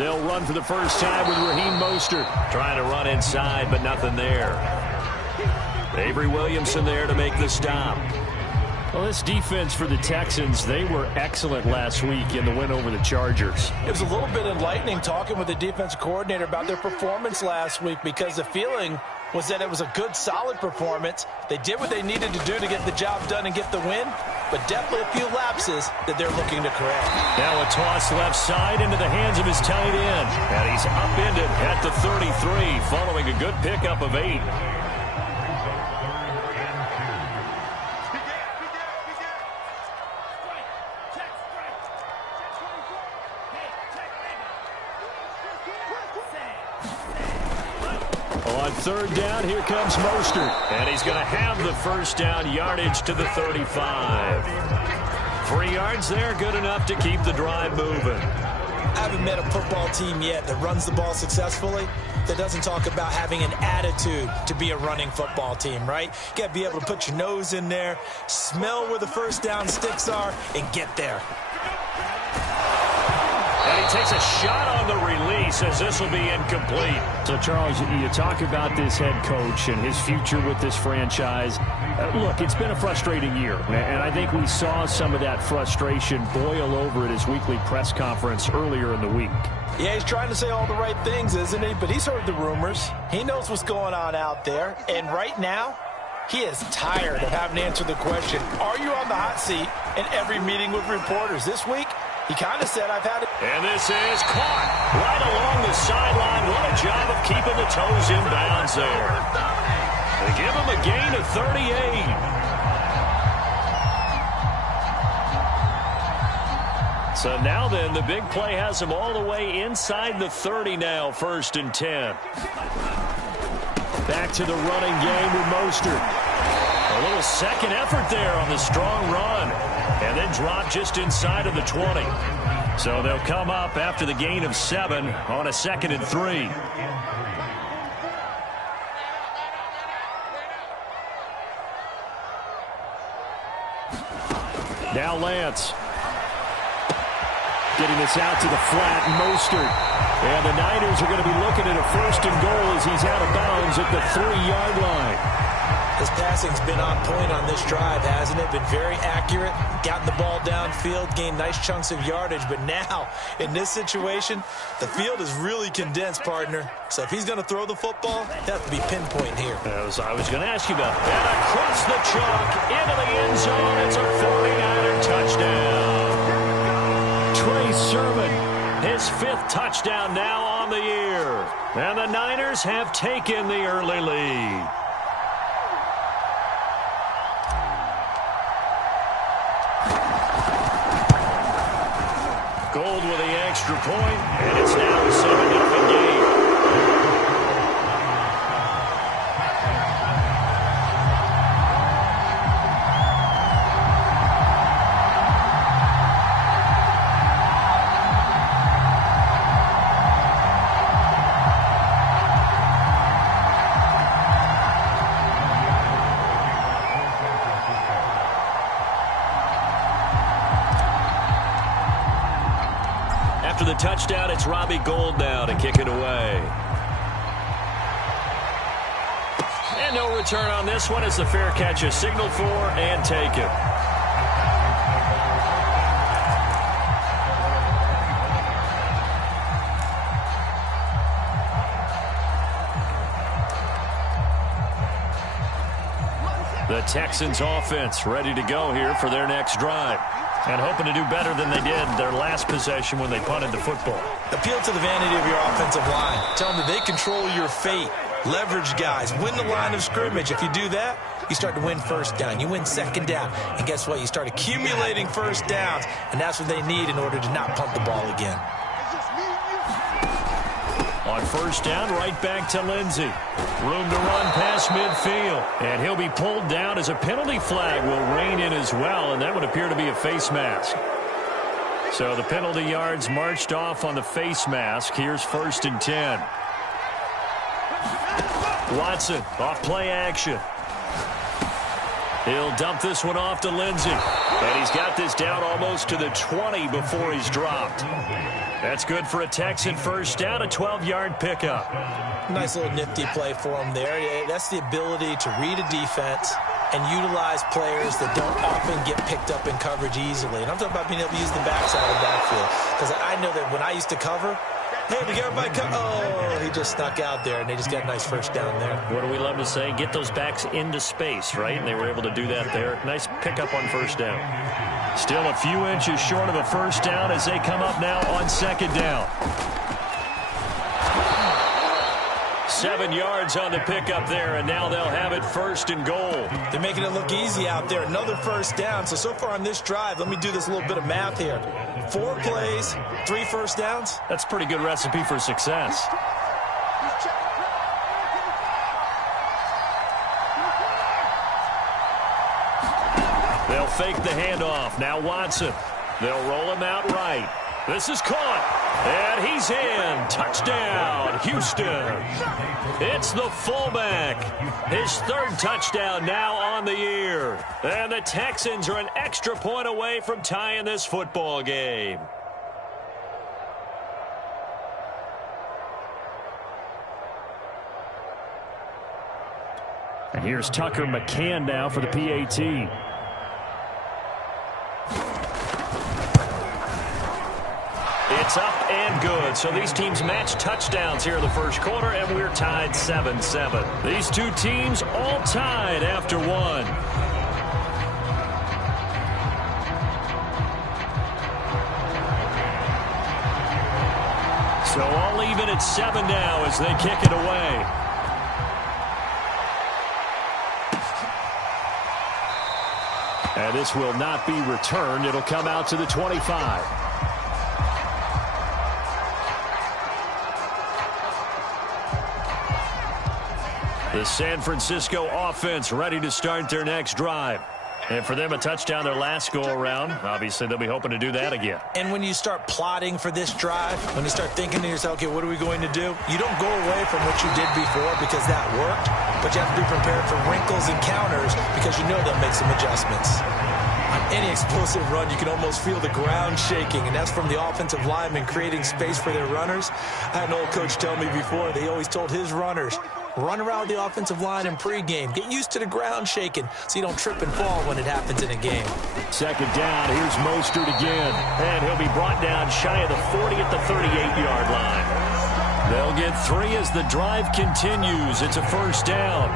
They'll run for the first time with Raheem Mostert. Trying to run inside, but nothing there. Avery Williamson there to make the stop. Well, this defense for the Texans, they were excellent last week in the win over the Chargers. It was a little bit enlightening talking with the defensive coordinator about their performance last week, because the feeling was that it was a good, solid performance. They did what they needed to do to get the job done and get the win, but definitely a few lapses that they're looking to correct. Now a toss left side into the hands of his tight end. And he's upended at the 33 following a good pickup of 8. On third down, here comes Mostert. And he's going to have the first down yardage to the 35. 3 yards there, good enough to keep the drive moving. I haven't met a football team yet that runs the ball successfully that doesn't talk about having an attitude to be a running football team, right? You got to be able to put your nose in there, smell where the first down sticks are, and get there. And he takes a shot on the release as this will be incomplete. So, Charles, you talk about this head coach and his future with this franchise. Look, it's been a frustrating year, and I think we saw some of that frustration boil over at his weekly press conference earlier in the week. Yeah, he's trying to say all the right things, isn't he? But he's heard the rumors. He knows what's going on out there. And right now, he is tired of having to answer the question, are you on the hot seat in every meeting with reporters? This week, he kind of said, I've had it. And this is caught right along the sideline. What a job of keeping the toes in bounds there. They give him a gain of 38. So now then, the big play has him all the way inside the 30 now, 1st and 10. Back to the running game with Mostert. A little second effort there on the strong run. And then drop just inside of the 20. So they'll come up after the gain of 7 on a 2nd and 3. Now Lance. Getting this out to the flat, Mostert. And the Niners are going to be looking at a 1st and goal as he's out of bounds at the 3-yard line. His passing's been on point on this drive, hasn't it? Been very accurate, gotten the ball downfield, gained nice chunks of yardage. But now, in this situation, the field is really condensed, partner. So if he's going to throw the football, he'll have to be pinpoint here. I was going to ask you about that. And across the chalk, into the end zone. It's a 49er touchdown. Trey Sermon, his 5th touchdown now on the year. And the Niners have taken the early lead. Gold with the extra point, and it's now a 7-0 game. After the touchdown, it's Robbie Gould now to kick it away. And no return on this one as the fair catch is signaled for and taken. The Texans offense ready to go here for their next drive. And hoping to do better than they did their last possession when they punted the football. Appeal to the vanity of your offensive line. Tell them that they control your fate. Leverage guys. Win the line of scrimmage. If you do that, you start to win 1st down. You win 2nd down. And guess what? You start accumulating 1st downs. And that's what they need in order to not punt the ball again. On 1st down, right back to Lindsey. Room to run past midfield. And he'll be pulled down as a penalty flag will rein in as well. And that would appear to be a face mask. So the penalty yards marched off on the face mask. Here's 1st and 10. Watson off play action. He'll dump this one off to Lindsey. And he's got this down almost to the 20 before he's dropped. That's good for a Texan first down, a 12-yard pickup. Nice little nifty play for him there. That's the ability to read a defense and utilize players that don't often get picked up in coverage easily. And I'm talking about being able to use the backside of the backfield. Because I know that when I used to cover, hey, we got everybody cover. Oh, he just snuck out there, and they just got a nice first down there. What do we love to say? Get those backs into space, right? And they were able to do that there. Nice pickup on first down. Still a few inches short of a first down as they come up now on second down. 7 yards on the pickup there, and now they'll have it first and goal. They're making it look easy out there. Another first down. So far on this drive, let me do this little bit of math here. 4 plays, 3 first downs. That's a pretty good recipe for success. They'll fake the handoff. Now Watson. They'll roll him out right. This is caught. And he's in. Touchdown, Houston. It's the fullback. His 3rd touchdown now on the year. And the Texans are an extra point away from tying this football game. And here's Tucker McCann now for the PAT. It's up and good. So these teams match touchdowns here in the first quarter, and we're tied 7-7. These two teams all tied after one. So all even at 7 now as they kick it away. And this will not be returned. It'll come out to the 25. The San Francisco offense ready to start their next drive. And for them, a touchdown their last go-around. Obviously, they'll be hoping to do that again. And when you start plotting for this drive, when you start thinking to yourself, okay, what are we going to do? You don't go away from what you did before because that worked, but you have to be prepared for wrinkles and counters because you know they'll make some adjustments. On any explosive run, you can almost feel the ground shaking, and that's from the offensive linemen creating space for their runners. I had an old coach tell me before, they always told his runners, run around the offensive line in pregame. Get used to the ground shaking so you don't trip and fall when it happens in a game. Second down, here's Mostert again. And he'll be brought down shy of the 40 at the 38-yard line. They'll get 3 as the drive continues. It's a first down.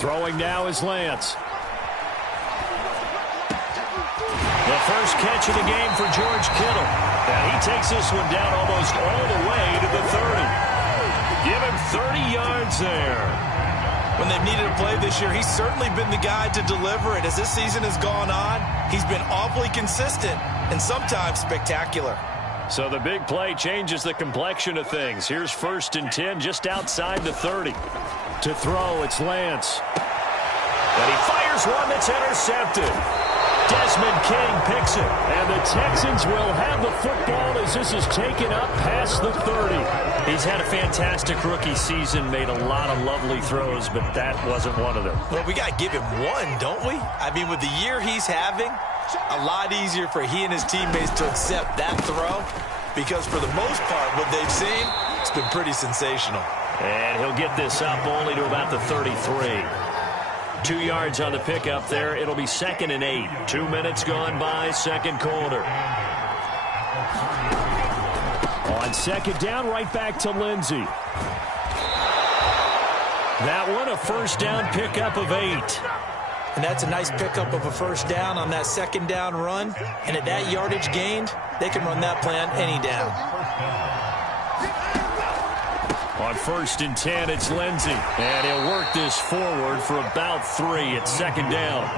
Throwing now is Lance. The first catch of the game for George Kittle. And he takes this one down almost all the way to the 30. Give him 30 yards there. When they've needed a play this year, he's certainly been the guy to deliver it. As this season has gone on, he's been awfully consistent and sometimes spectacular. So the big play changes the complexion of things. Here's 1st and 10 just outside the 30. To throw, it's Lance. And he fires one that's intercepted. Desmond King picks it. And the Texans will have the football as this is taken up past the 30. He's had a fantastic rookie season, made a lot of lovely throws, but that wasn't one of them. Well, we got to give him one, don't we? I mean, with the year he's having, a lot easier for he and his teammates to accept that throw because for the most part, what they've seen, it's been pretty sensational. And he'll get this up only to about the 33. 2 yards on the pickup there. It'll be 2nd and 8. 2 minutes gone by, second quarter. On second down, right back to Lindsey. That one a first down pickup of 8. And that's a nice pickup of a first down on that second down run. And at that yardage gained, they can run that play on any down. On 1st and 10, it's Lindsey. And he'll work this forward for about 3 at second down.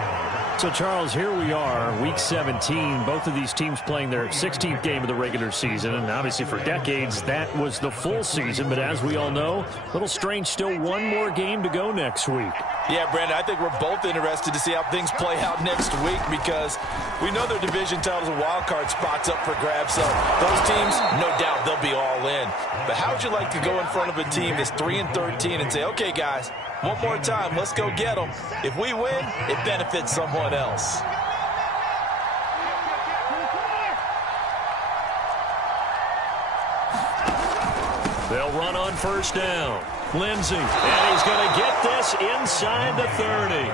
So, Charles, here we are, Week 17. Both of these teams playing their 16th game of the regular season. And obviously for decades, that was the full season. But as we all know, a little strange, still one more game to go next week. Yeah, Brandon, I think we're both interested to see how things play out next week because we know their division titles and wild card spots up for grabs. So those teams, no doubt, they'll be all in. But how would you like to go in front of a team that's 3-13 and say, okay, guys, one more time, let's go get them. If we win, it benefits someone else. They'll run on first down. Lindsey, and he's going to get this inside the 30.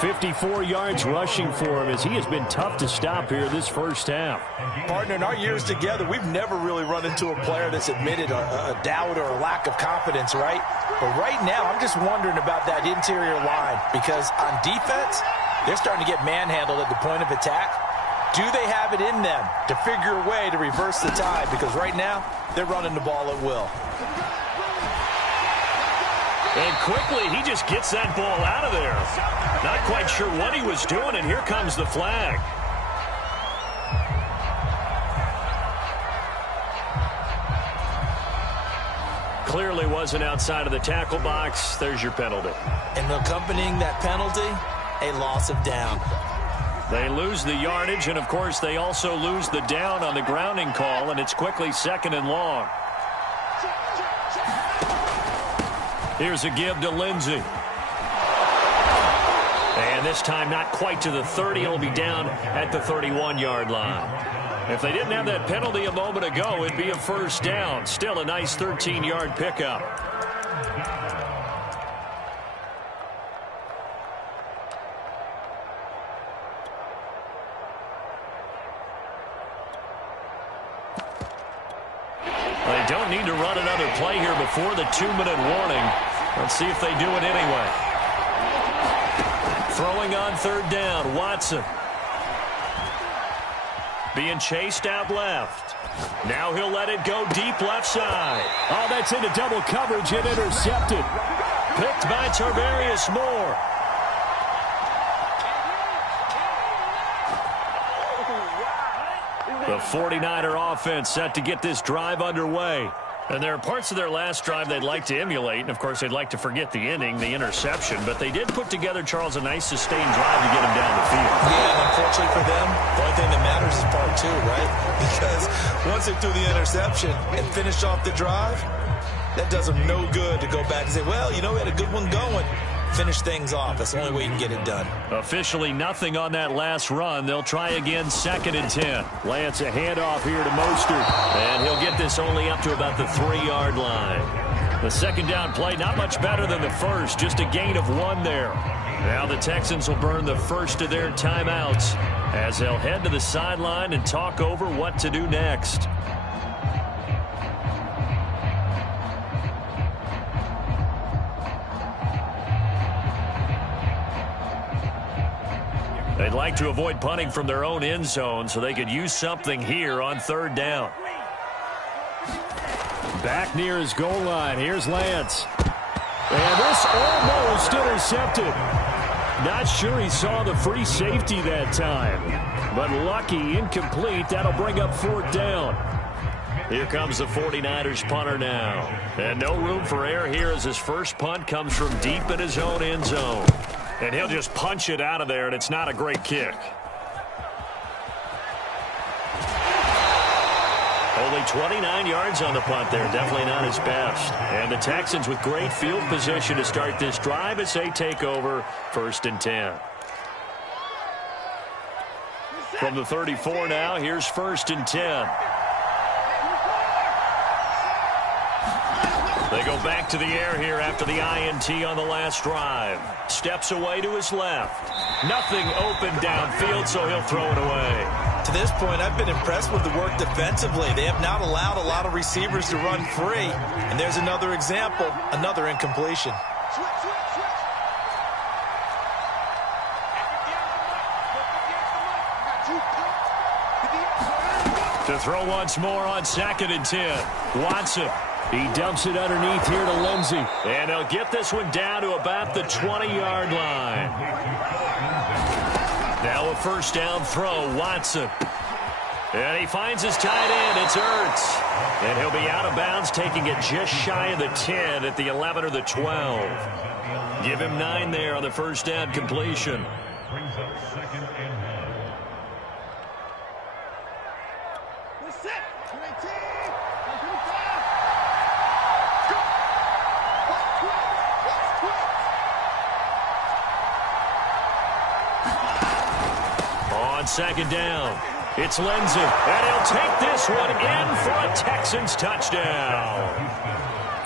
54 yards rushing for him as he has been tough to stop here this first half. Partner, in our years together, we've never really run into a player that's admitted a doubt or a lack of confidence, right? But right now, I'm just wondering about that interior line because on defense, they're starting to get manhandled at the point of attack. Do they have it in them to figure a way to reverse the tide? Because right now, they're running the ball at will. And quickly, he just gets that ball out of there. Not quite sure what he was doing, and here comes the flag. Clearly wasn't outside of the tackle box. There's your penalty. And accompanying that penalty, a loss of down. They lose the yardage, and of course, they also lose the down on the grounding call, and it's quickly 2nd and long. Here's a give to Lindsey. And this time not quite to the 30. It'll be down at the 31-yard line. If they didn't have that penalty a moment ago, it'd be a first down. Still a nice 13-yard pickup. They don't need to run another play here before the 2-minute warning. Let's see if they do it anyway. Throwing on 3rd down, Watson. Being chased out left. Now he'll let it go deep left side. Oh, that's into double coverage and intercepted. Picked by Tarvarius Moore. The 49er offense set to get this drive underway. And there are parts of their last drive they'd like to emulate. And, of course, they'd like to forget the ending, the interception. But they did put together, Charles, a nice sustained drive to get them down the field. Yeah, and unfortunately for them, the only thing that matters is part 2, right? Because once they threw the interception and finished off the drive, that does them no good to go back and say, well, you know, we had a good one going. Finish things off. That's the only way you can get it done. Officially nothing on that last run. They'll try again 2nd and 10. Lance, a handoff here to Mostert. And he'll get this only up to about the 3-yard line. The 2nd down play, not much better than the first. Just a gain of 1 there. Now the Texans will burn the first of their timeouts as they'll head to the sideline and talk over what to do next. They'd like to avoid punting from their own end zone so they could use something here on 3rd down. Back near his goal line. Here's Lance. And this almost intercepted. Not sure he saw the free safety that time. But lucky, incomplete. That'll bring up 4th down. Here comes the 49ers punter now. And no room for error here as his first punt comes from deep in his own end zone. And he'll just punch it out of there, and it's not a great kick. Only 29 yards on the punt there. Definitely not his best. And the Texans with great field position to start this drive as they take over 1st and 10. From the 34 now, here's 1st and 10. They go back to the air here after the INT on the last drive. Steps away to his left. Nothing open downfield, so he'll throw it away. To this point, I've been impressed with the work defensively. They have not allowed a lot of receivers to run free. And there's another example, another incompletion. To throw once more on 2nd and 10. Watson. He dumps it underneath here to Lindsey. And he'll get this one down to about the 20-yard line. a first down throw. Watson. And he finds his tight end. It's Ertz. And he'll be out of bounds, taking it just shy of the 10 at the 11 or the 12. Give him 9 there on the first down completion. Brings up second and 1. On second down, it's Lindsey, and he'll take this one in for a Texans touchdown.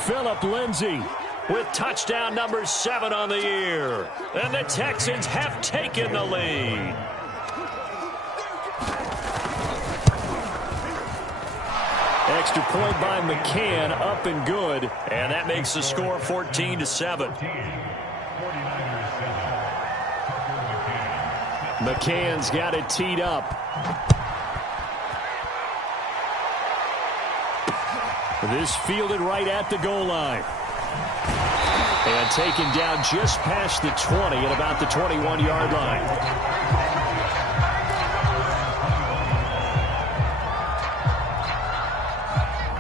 Phillip Lindsey with touchdown number 7 on the year. And the Texans have taken the lead. Extra point by McCann, up and good. And that makes the score 14-7. McCann's got it teed up. This fielded right at the goal line. And taken down just past the 20 at about the 21-yard line.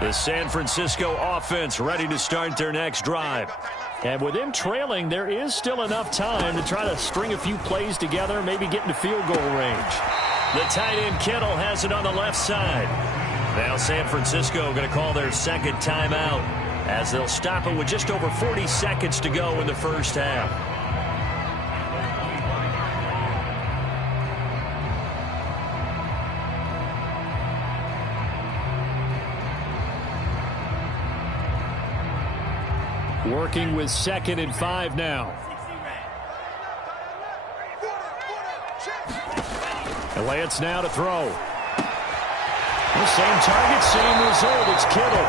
The San Francisco offense ready to start their next drive. And with them trailing, there is still enough time to try to string a few plays together, maybe get into field goal range. The tight end Kittle has it on the left side. Now San Francisco going to call their second timeout as they'll stop it with just over 40 seconds to go in the first half. Working with 2nd and 5 now. And Lance now to throw. The same target, same result. It's Kittle.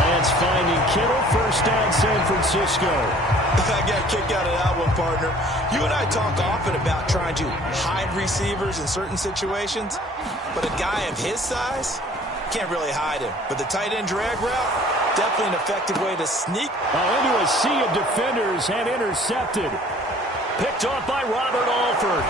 Lance finding Kittle. First down, San Francisco. I got a kick out of that one, partner. You and I talk often about trying to hide receivers in certain situations, but a guy of his size can't really hide him. But the tight end drag route, definitely an effective way to sneak. Into a sea of defenders and intercepted. Picked off by Robert Alford.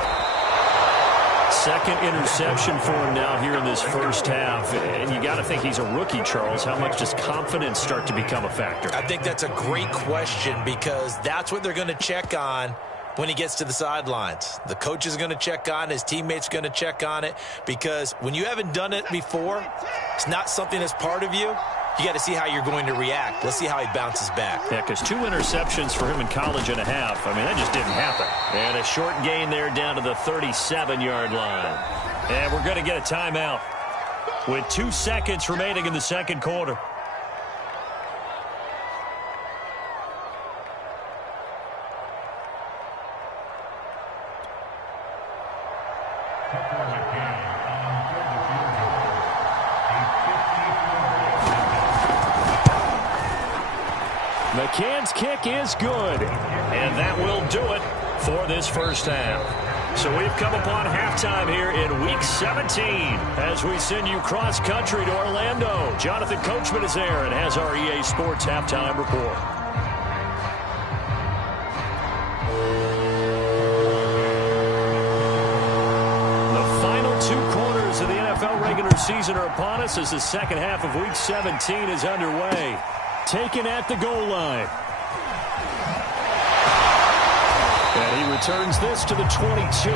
Second interception for him now here in this first half. And you got to think he's a rookie, Charles. How much does confidence start to become a factor? I think that's a great question because that's what they're going to check on when he gets to the sidelines. The coach is going to check on it. His teammates going to check on it because when you haven't done it before, it's not something that's part of you. You got to see how you're going to react. Let's see how he bounces back. Yeah, because 2 interceptions for him in college and a half. I mean, that just didn't happen. And a short gain there down to the 37-yard line. And we're going to get a timeout with 2 seconds remaining in the second quarter. McCann's kick is good. And that will do it for this first half. So we've come upon halftime here in Week 17 as we send you cross-country to Orlando. Jonathan Coachman is there and has our EA Sports Halftime Report. The final 2 quarters of the NFL regular season are upon us as the second half of Week 17 is underway. Taken at the goal line. And he returns this to the 22.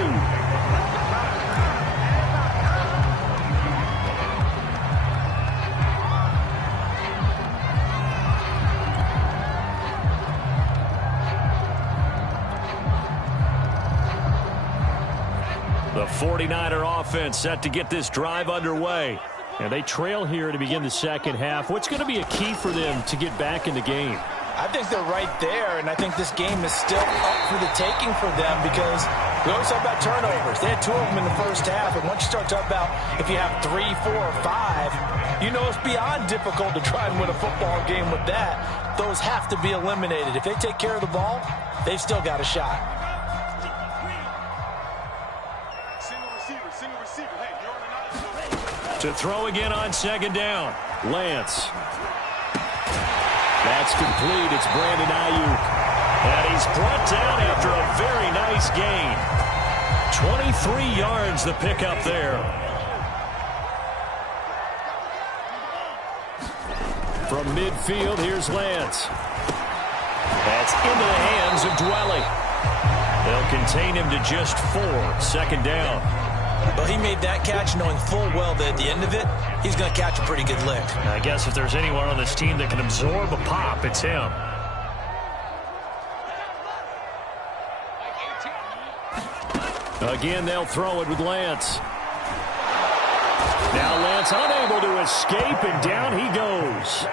The 49er offense set to get this drive underway. And they trail here to begin the second half. What's going to be a key for them to get back in the game? I think they're right there, and I think this game is still up for the taking for them because we always talk about turnovers. They had 2 of them in the first half, and once you start talking about if you have 3, 4, or 5, you know it's beyond difficult to try and win a football game with that. Those have to be eliminated. If they take care of the ball, they've still got a shot. To throw again on second down. Lance. That's complete. It's Brandon Ayuk. And he's brought down after a very nice gain. 23 yards the pickup there. From midfield, here's Lance. That's into the hands of Dwelly. They'll contain him to just 4. 2nd down. Well, he made that catch knowing full well that at the end of it, he's going to catch a pretty good lick. I guess if there's anyone on this team that can absorb a pop, it's him. Again, they'll throw it with Lance. Now Lance unable to escape, and down he goes.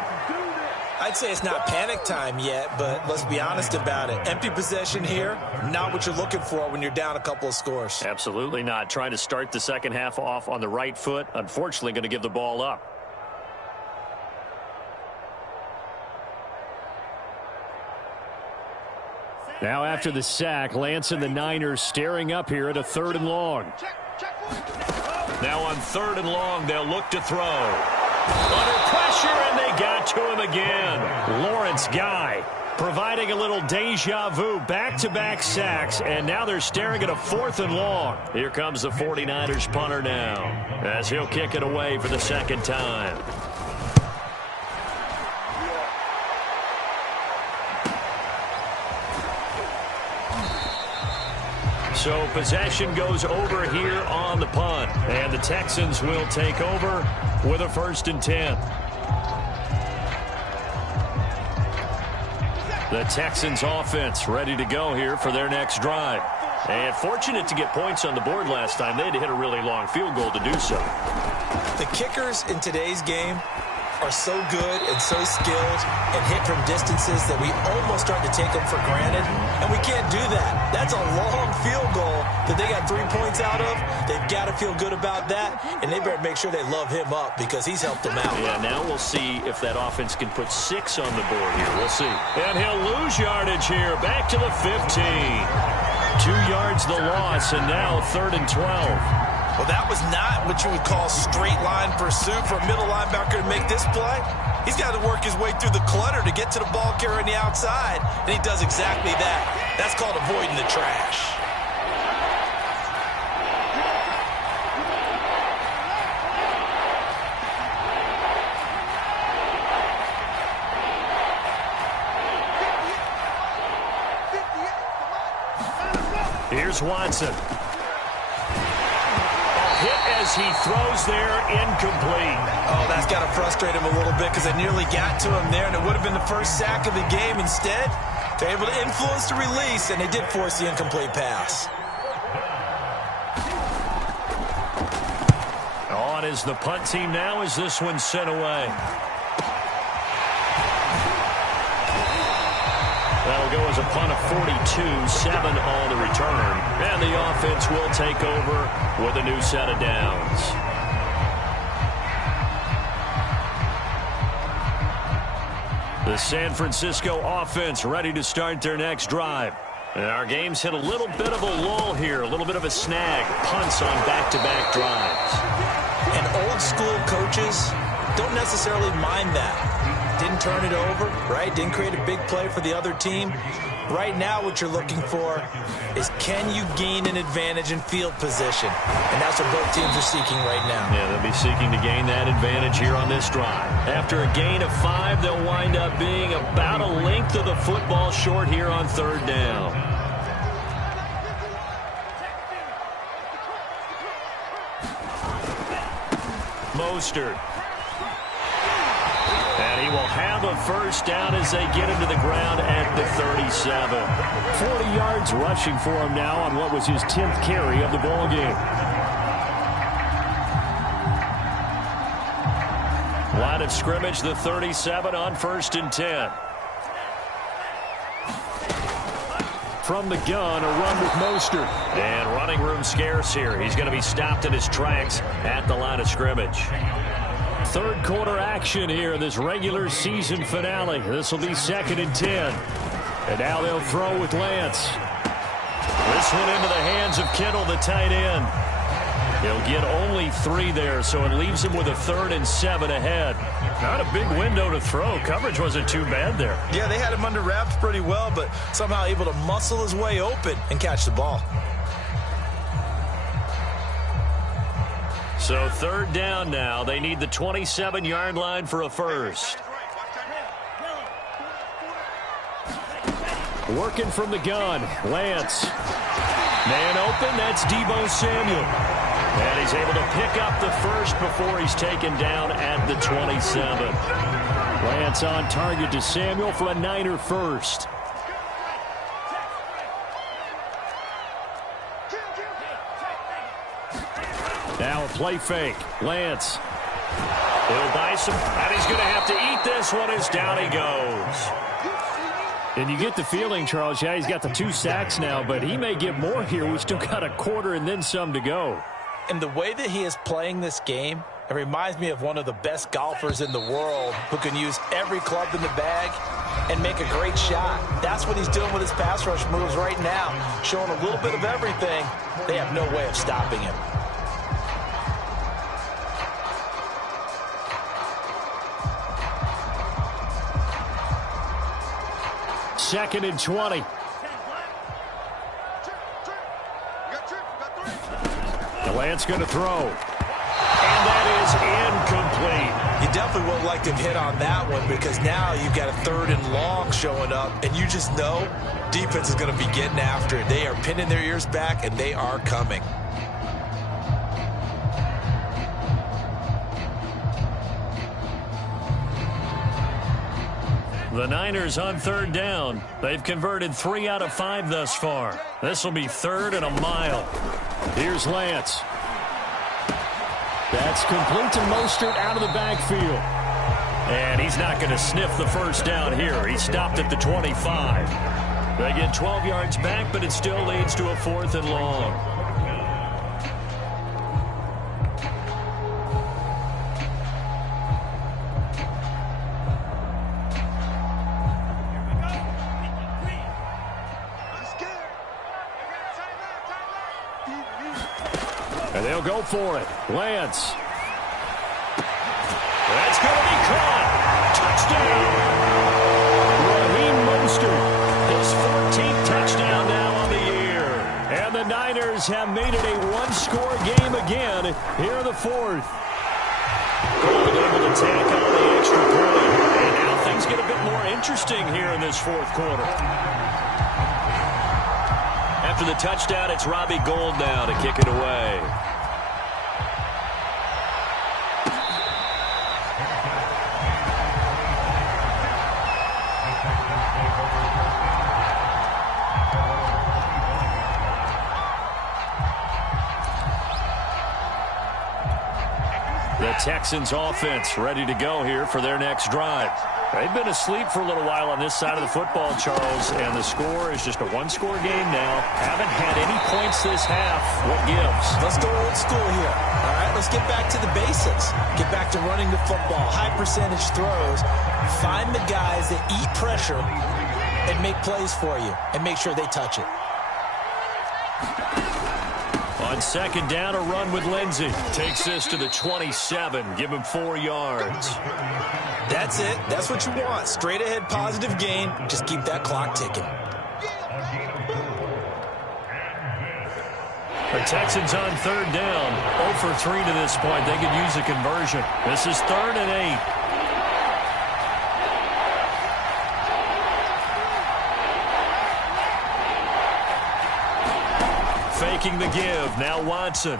I'd say it's not panic time yet, but let's be honest about it. Empty possession here, not what you're looking for when you're down a couple of scores. Absolutely not. Trying to start the second half off on the right foot. Unfortunately, going to give the ball up. Now after the sack, Lance and the Niners staring up here at a 3rd and long. Now on 3rd and long, they'll look to throw. Under pressure, and they got to him again. Lawrence Guy providing a little deja vu, back-to-back sacks, and now they're staring at a 4th and long. Here comes the 49ers punter now, as he'll kick it away for the 2nd time. So possession goes over here on the punt, and the Texans will take over with a 1st and 10. The Texans offense ready to go here for their next drive. And fortunate to get points on the board last time. They had to hit a really long field goal to do so. The kickers in today's game are so good and so skilled and hit from distances that we almost start to take them for granted, and we can't do that. That's a long field goal that they got 3 points out of. They've got to feel good about that, and they better make sure they love him up because he's helped them out. Yeah, now we'll see if that offense can put 6 on the board here. We'll see. And he'll lose yardage here. Back to the 15. 2 yards the loss, and now 3rd and 12. Well, that was not what you would call straight line pursuit for a middle linebacker to make this play. He's got to work his way through the clutter to get to the ball carrier on the outside, and he does exactly that. That's called avoiding the trash. Here's Watson. Hit as he throws there, incomplete. Oh, that's got to frustrate him a little bit because they nearly got to him there, and it would have been the first sack of the game. Instead, they're able to influence the release, and they did force the incomplete pass. On is the punt team now as this one's sent away. That'll go as a punt of 42, 7 on the return. And the offense will take over with a new set of downs. The San Francisco offense ready to start their next drive. And our game's hit a little bit of a lull here, a little bit of a snag. Punts on back-to-back drives. And old school coaches don't necessarily mind that. Didn't turn it over, right? Didn't create a big play for the other team. Right now what you're looking for is can you gain an advantage in field position? And that's what both teams are seeking right now. Yeah, they'll be seeking to gain that advantage here on this drive. After a gain of 5, they'll wind up being about a length of the football short here on 3rd down. Mostert. And he will have a 1st down as they get him to the ground at the 37. 40 yards rushing for him now on what was his 10th carry of the ball game. Line of scrimmage, the 37 on 1st and 10. From the gun, a run with Mostert. And running room scarce here. He's going to be stopped in his tracks at the line of scrimmage. 3rd quarter action here, this regular season finale. This will be 2nd and 10. And now they'll throw with Lance. This one into the hands of Kittle, the tight end. He'll get only 3 there, so it leaves him with a 3rd and 7 ahead. Not a big window to throw. Coverage wasn't too bad there. Yeah, they had him under wraps pretty well, but somehow able to muscle his way open and catch the ball. So third down now. They need the 27-yard line for a first. Working from the gun, Lance. Man open, that's Deebo Samuel. And he's able to pick up the first before he's taken down at the 27. Lance on target to Samuel for a Niner first. Now a play fake. Lance. He'll buy some, and he's going to have to eat this one as down he goes. And you get the feeling, Charles, yeah, he's got the 2 sacks now, but he may get more here. We've still got a quarter and then some to go. And the way that he is playing this game, it reminds me of one of the best golfers in the world who can use every club in the bag and make a great shot. That's what he's doing with his pass rush moves right now, showing a little bit of everything. They have no way of stopping him. Second and 20. The Lance going to throw. And that is incomplete. You definitely won't like to hit on that one because now you've got a 3rd and long showing up, and you just know defense is going to be getting after it. They are pinning their ears back, and they are coming. The Niners on third down. They've converted 3 out of 5 thus far. This will be 3rd and a mile. Here's Lance. That's complete to Mostert out of the backfield. And he's not going to sniff the first down here. He stopped at the 25. They get 12 yards back, but it still leads to a 4th and long. And they'll go for it. Lance. That's going to be caught. Touchdown. Raheem Mostert. His 14th touchdown now on the year. And the Niners have made it a 1-score game again here in the 4th. Gould able to tack on the extra point. And now things get a bit more interesting here in this 4th quarter. After the touchdown, it's Robbie Gould now to kick it away. The Texans offense ready to go here for their next drive. They've been asleep for a little while on this side of the football, Charles, and the score is just a 1-score game now. Haven't had any points this half. What gives? Let's go old school here. All right, let's get back to the basics. Get back to running the football, high percentage throws. Find the guys that eat pressure and make plays for you and make sure they touch it. On second down, a run with Lindsey. Takes this to the 27. Give him 4 yards. That's it. That's what you want. Straight ahead positive gain. Just keep that clock ticking. The Texans on third down. 0 for 3 to this point. They could use a conversion. This is 3rd and 8. Faking the give. Now Watson.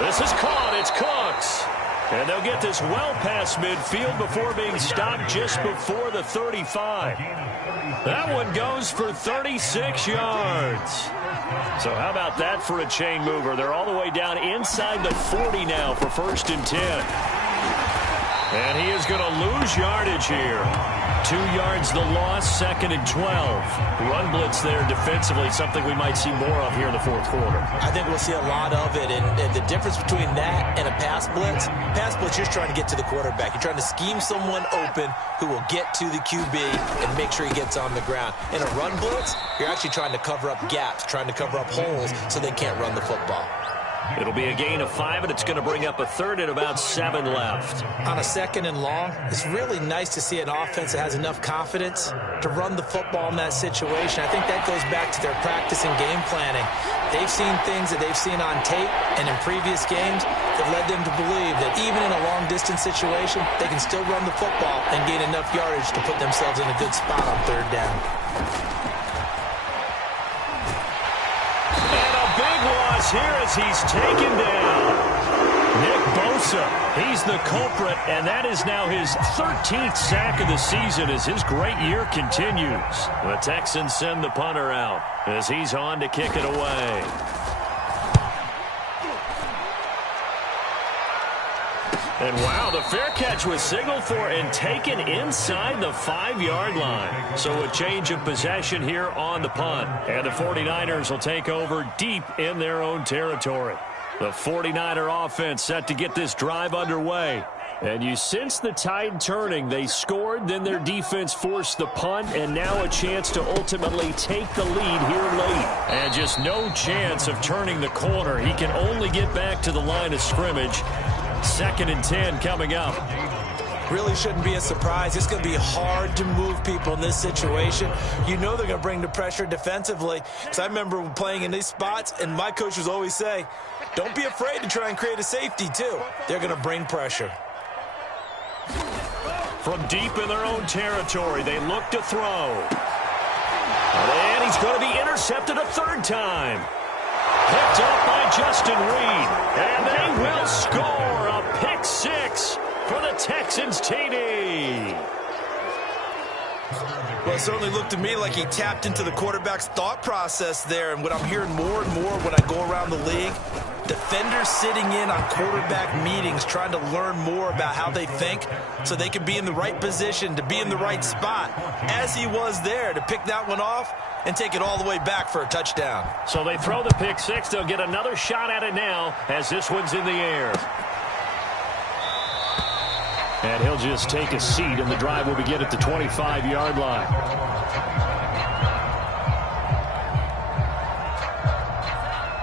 This is caught. It's Cooks. And they'll get this well past midfield before being stopped just before the 35. That one goes for 36 yards. So how about that for a chain mover? They're all the way down inside the 40 now for 1st and 10. And he is going to lose yardage here. 2 yards the loss, 2nd and 12. Run blitz there defensively, something we might see more of here in the 4th quarter. I think we'll see a lot of it, and the difference between that and a pass blitz, you're just trying to get to the quarterback. You're trying to scheme someone open who will get to the QB and make sure he gets on the ground. In a run blitz, you're actually trying to cover up gaps, trying to cover up holes so they can't run the football. It'll be a gain of 5, and it's going to bring up a third and about 7 left. On a 2nd and long, it's really nice to see an offense that has enough confidence to run the football in that situation. I think that goes back to their practice and game planning. They've seen things that they've seen on tape and in previous games that led them to believe that even in a long-distance situation, they can still run the football and gain enough yardage to put themselves in a good spot on 3rd down. Here as he's taken down. Nick Bosa, he's the culprit, and that is now his 13th sack of the season as his great year continues. The Texans send the punter out as he's on to kick it away. And wow, the fair catch was signaled for and taken inside the 5-yard line. So a change of possession here on the punt. And the 49ers will take over deep in their own territory. The 49er offense set to get this drive underway. And you sense the tide turning. They scored, then their defense forced the punt, and now a chance to ultimately take the lead here late. And just no chance of turning the corner. He can only get back to the line of scrimmage. 2nd and 10 coming up. Really shouldn't be a surprise. It's going to be hard to move people in this situation. You know they're going to bring the pressure defensively. Because I remember playing in these spots, and my coaches always say, don't be afraid to try and create a safety, too. They're going to bring pressure. From deep in their own territory, they look to throw. And he's going to be intercepted a 3rd time. Picked up by Justin Reed. And they will score a pick 6 for the Texans TD. Well, it certainly looked to me like he tapped into the quarterback's thought process there. And what I'm hearing more and more when I go around the league, defenders sitting in on quarterback meetings trying to learn more about how they think so they can be in the right position, to be in the right spot, as he was there to pick that one off and take it all the way back for a touchdown. So they throw the pick 6. They'll get another shot at it now as this one's in the air. And he'll just take a seat, and the drive will begin at the 25-yard line.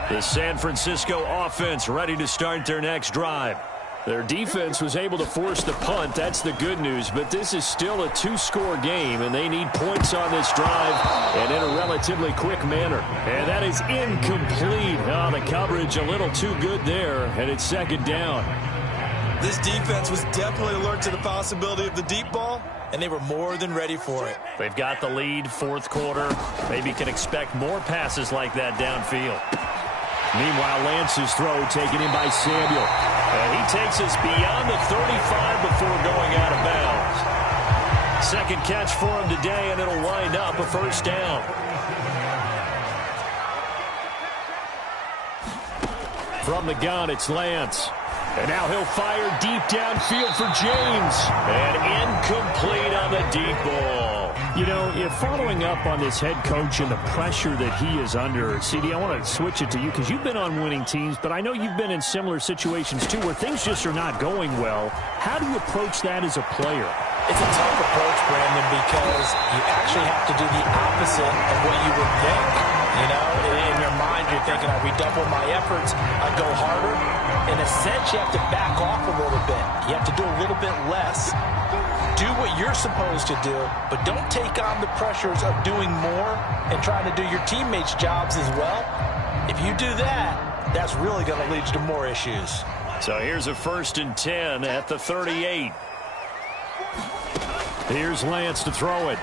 The San Francisco offense ready to start their next drive. Their defense was able to force the punt. That's the good news. But this is still a 2-score game, and they need points on this drive and in a relatively quick manner. And that is incomplete. Oh, the coverage a little too good there, and it's 2nd down. This defense was definitely alert to the possibility of the deep ball, and they were more than ready for it. They've got the lead, 4th quarter. Maybe can expect more passes like that downfield. Meanwhile, Lance's throw taken in by Samuel. And he takes us beyond the 35 before going out of bounds. 2nd catch for him today, and it'll wind up a 1st down. From the gun, it's Lance. And now he'll fire deep downfield for James. And incomplete on the deep ball. You know, following up on this head coach and the pressure that he is under, CD, I want to switch it to you because you've been on winning teams, but I know you've been in similar situations too where things just are not going well. How do you approach that as a player? It's a tough approach, Brandon, because you actually have to do the opposite of what you would think. You know, in your mind, you're thinking, I redouble my efforts, I go harder. In a sense, you have to back off a little bit. You have to do a little bit less. Do what you're supposed to do, but don't take on the pressures of doing more and trying to do your teammates' jobs as well. If you do that, that's really going to lead to more issues. So here's a 1st and 10 at the 38. Here's Lance to throw it.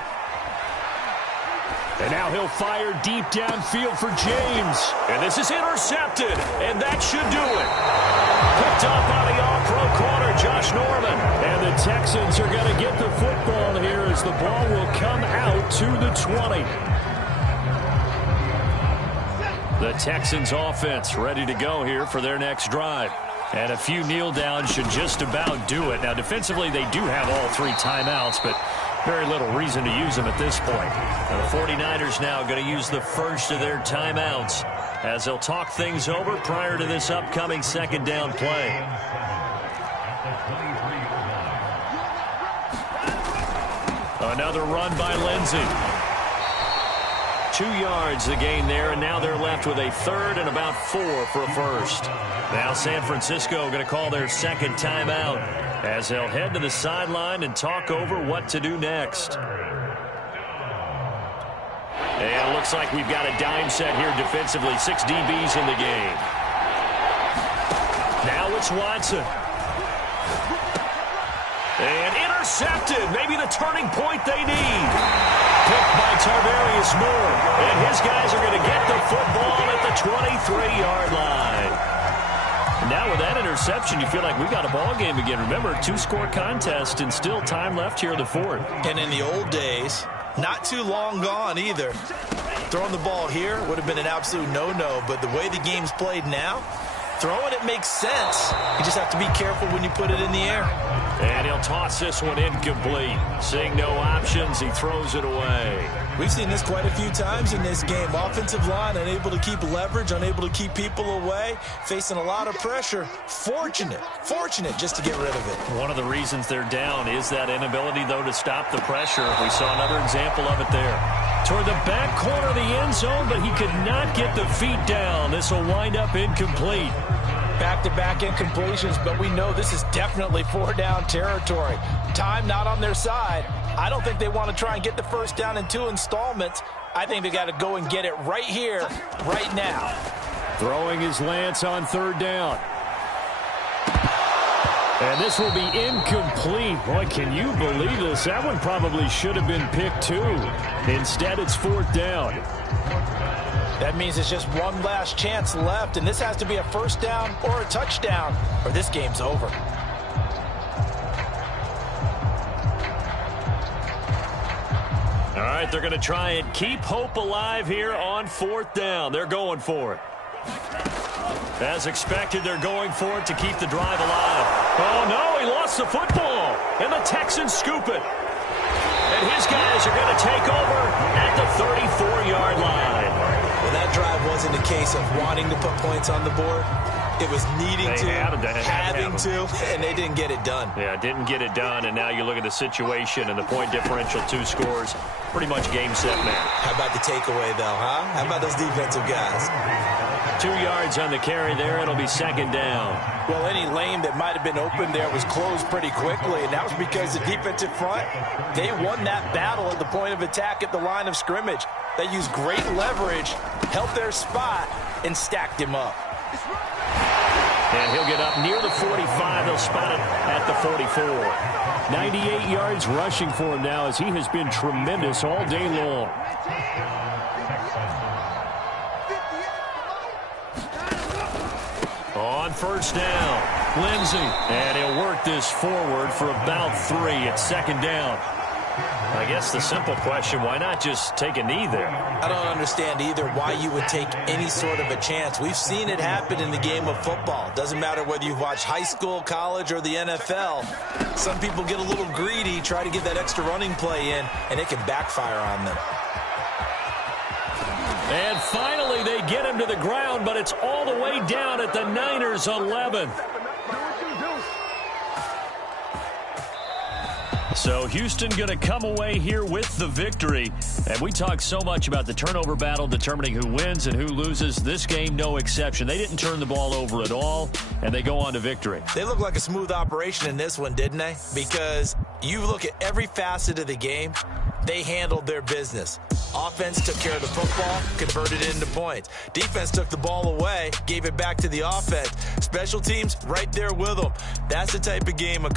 And now he'll fire deep downfield for James. And this is intercepted, and that should do it. Picked up by the all-pro corner, Josh Norman. And the Texans are going to get the football here as the ball will come out to the 20. The Texans offense ready to go here for their next drive. And a few kneel downs should just about do it. Now, defensively, they do have all 3 timeouts, but very little reason to use them at this point. And the 49ers now going to use the first of their timeouts as they'll talk things over prior to this upcoming 2nd down play. Another run by Lindsey. 2 yards the gain there, and now they're left with a third and about 4 for a first. Now San Francisco going to call their second timeout as they'll head to the sideline and talk over what to do next. And it looks like we've got a dime set here defensively. 6 DBs in the game. Now it's Watson. And intercepted. Maybe the turning point they need. Picked by Tarvarius Moore. And his guys are going to get the football at the 23-yard line. Now with that interception, you feel like we got a ball game again. Remember, 2-score contest and still time left here in the fourth. And in the old days, not too long gone either, throwing the ball here would have been an absolute no-no. But the way the game's played now, throwing it makes sense. You just have to be careful when you put it in the air. And he'll toss this one incomplete. Seeing no options, he throws it away. We've seen this quite a few times in this game. Offensive line unable to keep leverage, unable to keep people away, facing a lot of pressure. Fortunate just to get rid of it. One of the reasons they're down is that inability, though, to stop the pressure. We saw another example of it there. Toward the back corner of the end zone, but he could not get the feet down. This will wind up incomplete. Back-to-back incompletions, but we know this is definitely 4-down territory. Time not on their side. I don't think they want to try and get the first down in 2 installments. I think they got to go and get it right here, right now. Throwing his Lance on 3rd down. And this will be incomplete. Boy, can you believe this? That one probably should have been picked too. Instead, it's 4th down. That means it's just one last chance left, and this has to be a first down or a touchdown, or this game's over. All right, they're going to try and keep hope alive here on 4th down. They're going for it. As expected, they're going for it to keep the drive alive. Oh, no, he lost the football, and the Texans scoop it. And his guys are going to take over at the 34-yard line. Well, that drive wasn't a case of wanting to put points on the board. It was needing to, having to, and they didn't get it done. Yeah, didn't get it done, and now you look at the situation and the point differential, 2 scores, pretty much game, set, match. How about the takeaway, though, huh? How about those defensive guys? 2 yards on the carry there. It'll be 2nd down. Well, any lane that might have been open there was closed pretty quickly, and that was because the defensive front, they won that battle at the point of attack at the line of scrimmage. They used great leverage, held their spot, and stacked him up. And he'll get up near the 45. They'll spot it at the 44. 98 yards rushing for him now as he has been tremendous all day long. On 1st down, Lindsey. And he'll work this forward for about 3 at 2nd down. I guess the simple question, why not just take a knee there? I don't understand either why you would take any sort of a chance. We've seen it happen in the game of football. Doesn't matter whether you've watched high school, college, or the NFL. Some people get a little greedy, try to get that extra running play in, and it can backfire on them. And finally, they get him to the ground, but it's all the way down at the Niners' 11. So Houston going to come away here with the victory. And we talk so much about the turnover battle, determining who wins and who loses. This game, no exception. They didn't turn the ball over at all, and they go on to victory. They look like a smooth operation in this one, didn't they? Because you look at every facet of the game, they handled their business. Offense took care of the football, converted it into points. Defense took the ball away, gave it back to the offense. Special teams right there with them. That's the type of game a coach